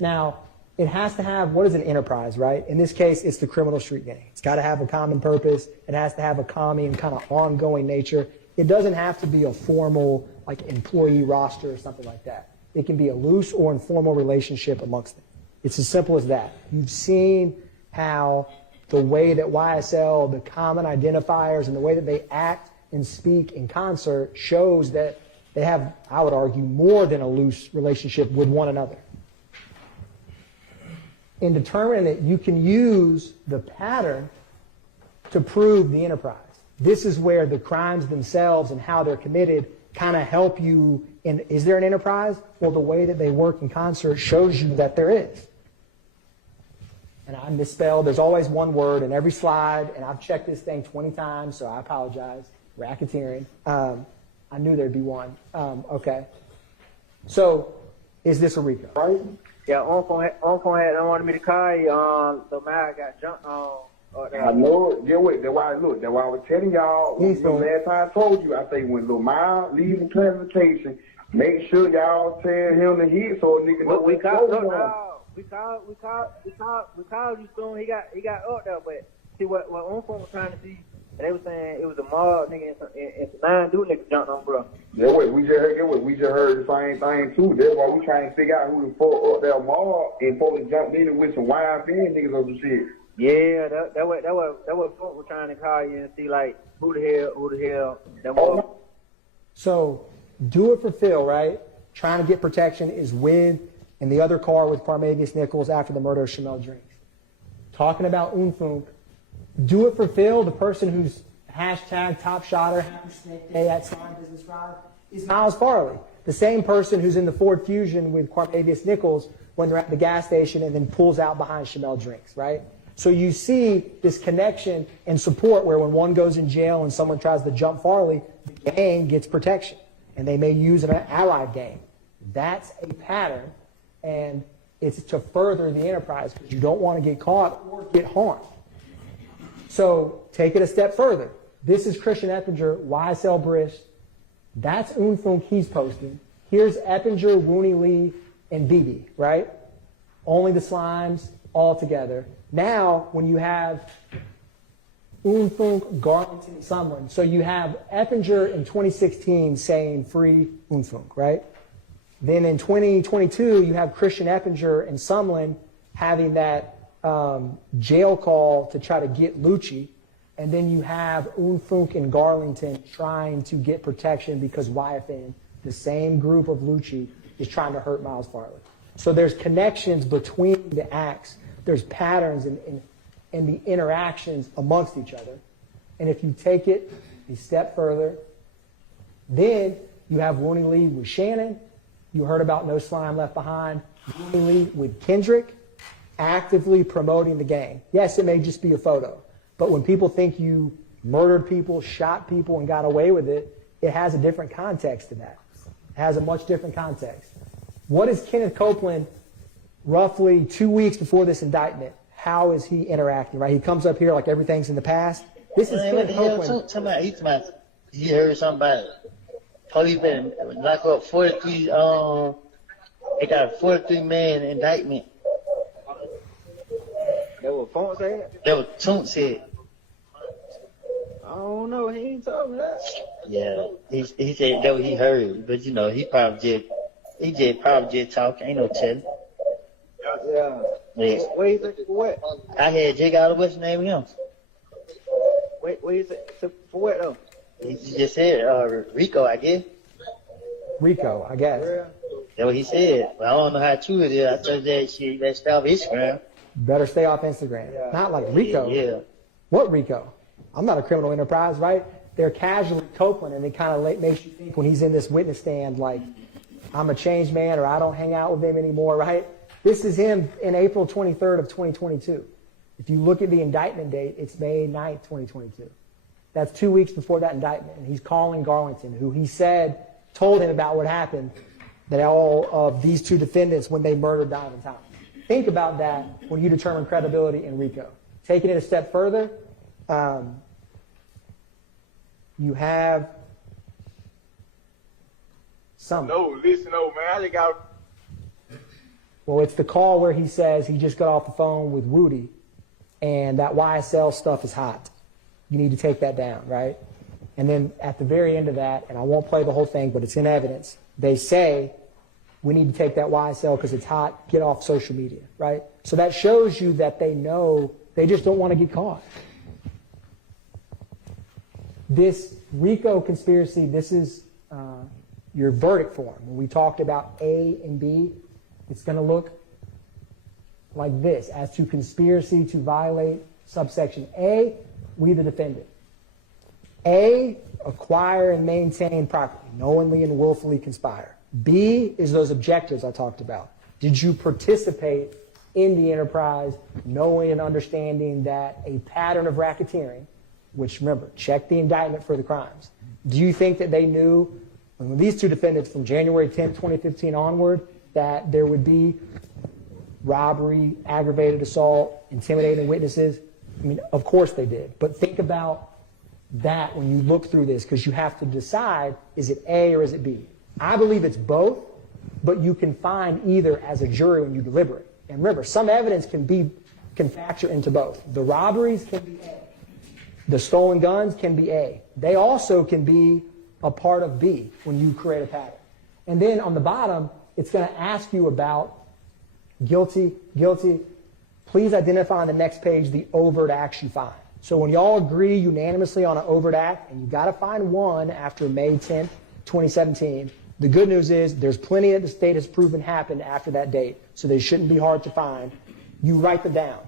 Now, it has to have, what is an enterprise, right? In this case, it's the criminal street gang. It's got to have a common purpose. It has to have a common kind of ongoing nature. It doesn't have to be a formal, like, employee roster or something like that. It can be a loose or informal relationship amongst them. It's as simple as that. You've seen how the way that YSL, the common identifiers, and the way that they act and speak in concert shows that they have, I would argue, more than a loose relationship with one another. In determining it, you can use the pattern to prove the enterprise. This is where the crimes themselves and how they're committed kind of help you in, is there an enterprise? Well, the way that they work in concert shows you that there is. And I misspelled, there's always one word in every slide, and I've checked this thing 20 times, so I apologize. Racketeering. I knew there'd be one. Okay. So, is this a RICO? Right? Yeah, Uncle had wanted me to call you. The man got jumped on. I know it. That's why I was telling y'all, last time I told you, I say when Lil Miles leaves the classification, make sure y'all tell him to hit so a nigga know we called you soon. He got up there, but see what Uncle was trying to see. They were saying it was a mob nigga and some 9 dude niggas jumped on, bro. Yeah, we just heard the same thing too. That's why we trying to figure out who the fuck up there mob and folks jumped in with some YSL niggas or some shit. Yeah, that what folks were trying to call you and see like who the hell that was. So do it for Phil, right? Trying to get protection is with in the other car with Parmavius Nichols after the murder of Shymel Drinks. Talking about Unfunk. Do it for Phil, the person who's hashtag top shotter, happy snake day at Slime Business Drive, is Miles Farley, the same person who's in the Ford Fusion with Parmavius Nichols when they're at the gas station and then pulls out behind Shymel Drinks, right? So you see this connection and support where when one goes in jail and someone tries to jump Farley, the gang gets protection, and they may use an allied gang. That's a pattern, and it's to further the enterprise because you don't want to get caught or get harmed. So take it a step further. This is Christian Eppinger, YSL Brish. That's Unfunk he's posting. Here's Eppinger, Wooney Lee, and BB, right? Only the slimes all together. Now, when you have Unfunk, Garlington, and Sumlin, so you have Eppinger in 2016 saying free Unfunk, right? Then in 2022, you have Christian Eppinger and Sumlin having that jail call to try to get Lucci, and then you have Unfunk and Garlington trying to get protection because YFN, the same group of Lucci, is trying to hurt Miles Farley. So there's connections between the acts. There's patterns in the interactions amongst each other. And if you take it a step further, then you have Wooney Lee with Shannon. You heard about No Slime Left Behind. Wooney Lee with Kendrick, actively promoting the gang. Yes, it may just be a photo, but when people think you murdered people, shot people, and got away with it, it has a different context to that. It has a much different context. What is Kenneth Copeland roughly 2 weeks before this indictment? How is he interacting, right? He comes up here like everything's in the past. This is Kenneth Copeland. He heard something about police been knock up 43, they got a 43-man indictment. That what Font said? That what Toon said. I don't know. He ain't told me that. Yeah, he said that what he heard, but you know he probably just talking. Ain't no telling. Yeah. What you think for what? I had Jake out of what's the name of him. What you think for what though? He just said Rico, I guess. Rico, I guess. Yeah. That's what he said. But I don't know how true it is. I told that shit. That's off Instagram. Better stay off Instagram. Yeah. Not like Rico. Yeah. What Rico? I'm not a criminal enterprise, right? They're casually Copeland, and it kind of makes you think when he's in this witness stand, like, I'm a changed man or I don't hang out with them anymore, right? This is him in April 23rd of 2022. If you look at the indictment date, it's May 9th, 2022. That's 2 weeks before that indictment. And he's calling Garlington, who he said told him about what happened, that all of these two defendants when they murdered Donovan Thomas. Think about that when you determine credibility in RICO. Taking it a step further, you have some. No, listen, man. I just got. Well, it's the call where he says he just got off the phone with Woody, and that YSL stuff is hot. You need to take that down, right? And then at the very end of that, and I won't play the whole thing, but it's in evidence, they say, we need to take that YSL because it's hot, get off social media, right? So that shows you that they know, they just don't want to get caught. This RICO conspiracy, this is your verdict form. When we talked about A and B, it's going to look like this. As to conspiracy to violate subsection A, we the defendant. A, acquire and maintain property, knowingly and willfully conspire. B is those objectives I talked about. Did you participate in the enterprise, knowing and understanding that a pattern of racketeering, which remember, check the indictment for the crimes. Do you think that they knew, when these two defendants from January 10, 2015 onward, that there would be robbery, aggravated assault, intimidating witnesses? I mean, of course they did. But think about that when you look through this, because you have to decide, is it A or is it B? I believe it's both, but you can find either as a jury when you deliberate. And remember, some evidence can factor into both. The robberies can be A. The stolen guns can be A. They also can be a part of B when you create a pattern. And then on the bottom, it's going to ask you about guilty, guilty. Please identify on the next page the overt acts you find. So when y'all agree unanimously on an overt act, and you got to find one after May 10th, 2017, the good news is there's plenty that the state has proven happened after that date, so they shouldn't be hard to find. You write them down.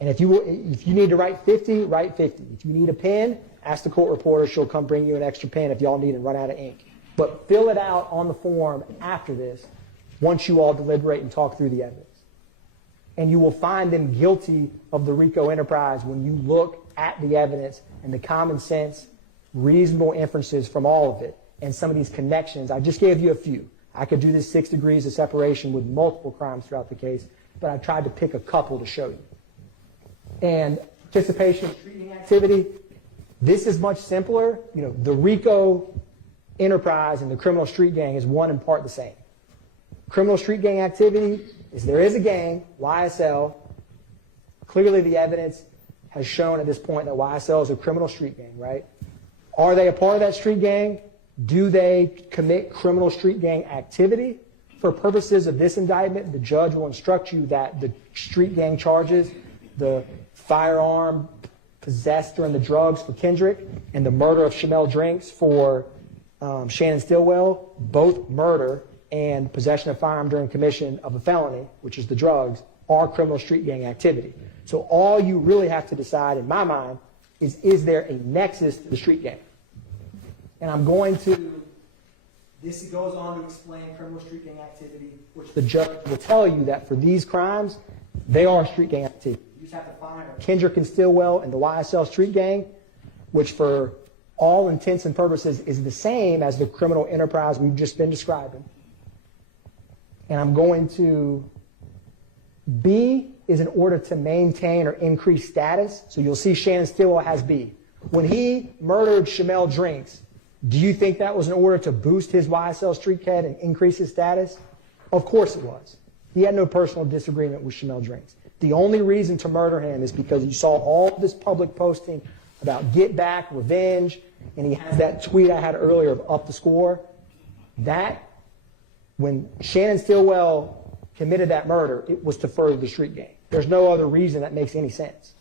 And if you need to write 50, write 50. If you need a pen, ask the court reporter. She'll come bring you an extra pen if y'all need and run out of ink. But fill it out on the form after this, once you all deliberate and talk through the evidence. And you will find them guilty of the RICO enterprise when you look at the evidence and the common sense, reasonable inferences from all of it. And some of these connections, I just gave you a few. I could do this 6 degrees of separation with multiple crimes throughout the case, but I tried to pick a couple to show you. And participation in street gang activity, this is much simpler. You know, the RICO enterprise and the criminal street gang is one in part the same. Criminal street gang activity is there is a gang, YSL. Clearly the evidence has shown at this point that YSL is a criminal street gang, right? Are they a part of that street gang? Do they commit criminal street gang activity? For purposes of this indictment, the judge will instruct you that the street gang charges, the firearm possessed during the drugs for Kendrick and the murder of Shymel Drinks for Shannon Stillwell, both murder and possession of firearm during commission of a felony, which is the drugs, are criminal street gang activity. So all you really have to decide, in my mind, is there a nexus to the street gang? And I'm going to, this goes on to explain criminal street gang activity, which the judge will tell you that for these crimes, they are street gang activity. You just have to find Kendrick and Stillwell and the YSL street gang, which for all intents and purposes is the same as the criminal enterprise we've just been describing. And I'm going to, B is in order to maintain or increase status. So you'll see Shannon Stillwell has B. When he murdered Shymel Drinks, do you think that was in order to boost his YSL street cred and increase his status? Of course it was. He had no personal disagreement with Shymel Drinks. The only reason to murder him is because you saw all this public posting about get back, revenge, and he has that tweet I had earlier of up the score. That, when Shannon Stillwell committed that murder, it was to further the street gang. There's no other reason that makes any sense.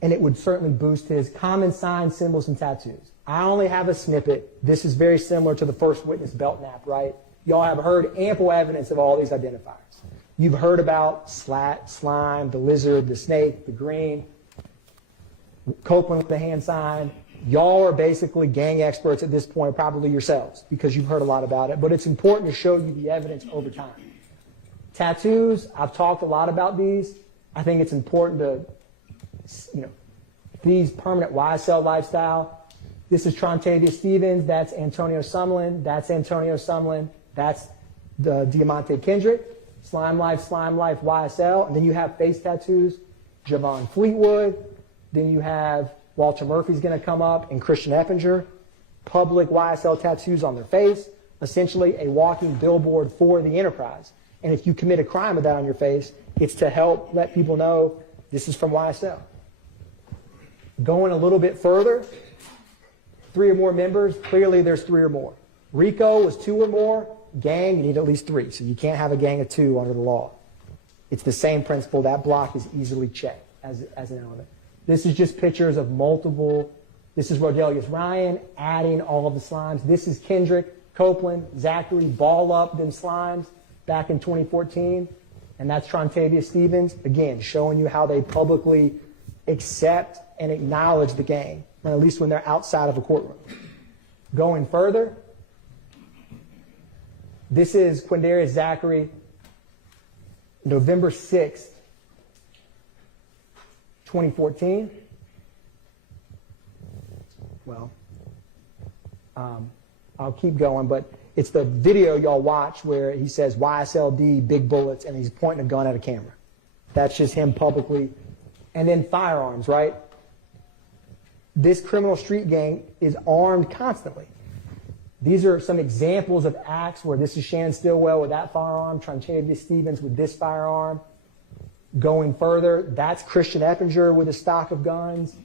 And it would certainly boost his common signs, symbols, and tattoos. I only have a snippet. This is very similar to the first witness belt nap, right? Y'all have heard ample evidence of all these identifiers. You've heard about Slat, Slime, the lizard, the snake, the green, Copeland with the hand sign. Y'all are basically gang experts at this point, probably yourselves, because you've heard a lot about it. But it's important to show you the evidence over time. Tattoos, I've talked a lot about these. I think it's important to, these permanent YSL lifestyle. This is Trontavia Stevens. That's Antonio Sumlin. That's Antonio Sumlin. That's the Deamonte Kendrick. Slime Life, YSL. And then you have face tattoos, Javon Fleetwood. Then you have Walter Murphy's going to come up and Christian Eppinger. Public YSL tattoos on their face. essentially a walking billboard for the enterprise. And if you commit a crime with that on your face, it's to help let people know this is from YSL. Going a little bit further, 3 or more members, clearly there's 3 or more. RICO was 2 or more, gang, you need at least 3. So you can't have a gang of 2 under the law. It's the same principle. That block is easily checked as an element. This is just pictures of multiple. This is Rodelius Ryan adding all of the slimes. This is Kendrick, Copeland, Zachary, ball up them slimes back in 2014. And that's Trontavia Stevens, again, showing you how they publicly accept and acknowledge the gang, or at least when they're outside of a courtroom. Going further, this is Quindarius Zachary, November 6th, 2014. Well, I'll keep going, but it's the video y'all watch where he says YSLD, big bullets, and he's pointing a gun at a camera. That's just him publicly. And then firearms, right? This criminal street gang is armed constantly. These are some examples of acts where this is Shannon Stillwell with that firearm, Trontavia Stevens with this firearm. Going further, that's Christian Eppinger with a stock of guns.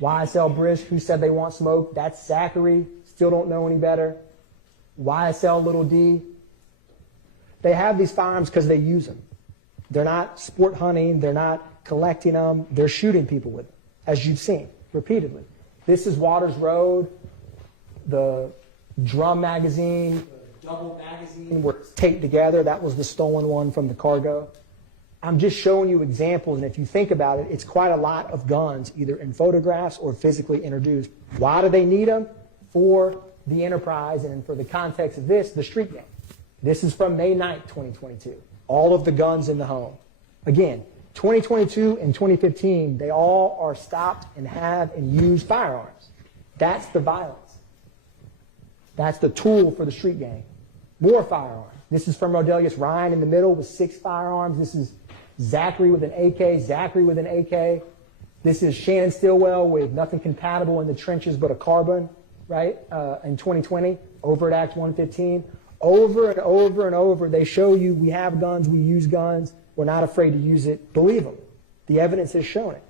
YSL Brisk, who said they want smoke, that's Zachary, still don't know any better. YSL Little D. They have these firearms because they use them. They're not sport hunting, they're not collecting them, they're shooting people with them, as you've seen repeatedly. This is Waters Road, the drum magazine, the double magazine where it's taped together. That was the stolen one from the cargo. I'm just showing you examples, and if you think about it, it's quite a lot of guns, either in photographs or physically introduced. Why do they need them? For the enterprise, and for the context of this, the street gang. This is from May 9th, 2022. All of the guns in the home. Again, 2022 and 2015, they all are stopped and have and use firearms. That's the violence. That's the tool for the street gang. More firearms. This is from Rodelius Ryan in the middle with 6 firearms. This is Zachary with an AK, Zachary with an AK. This is Shannon Stillwell with nothing compatible in the trenches but a carbine, right, in 2020, over at Act 115. Over and over and over, they show you we have guns, we use guns, we're not afraid to use it. Believe them. The evidence has shown it.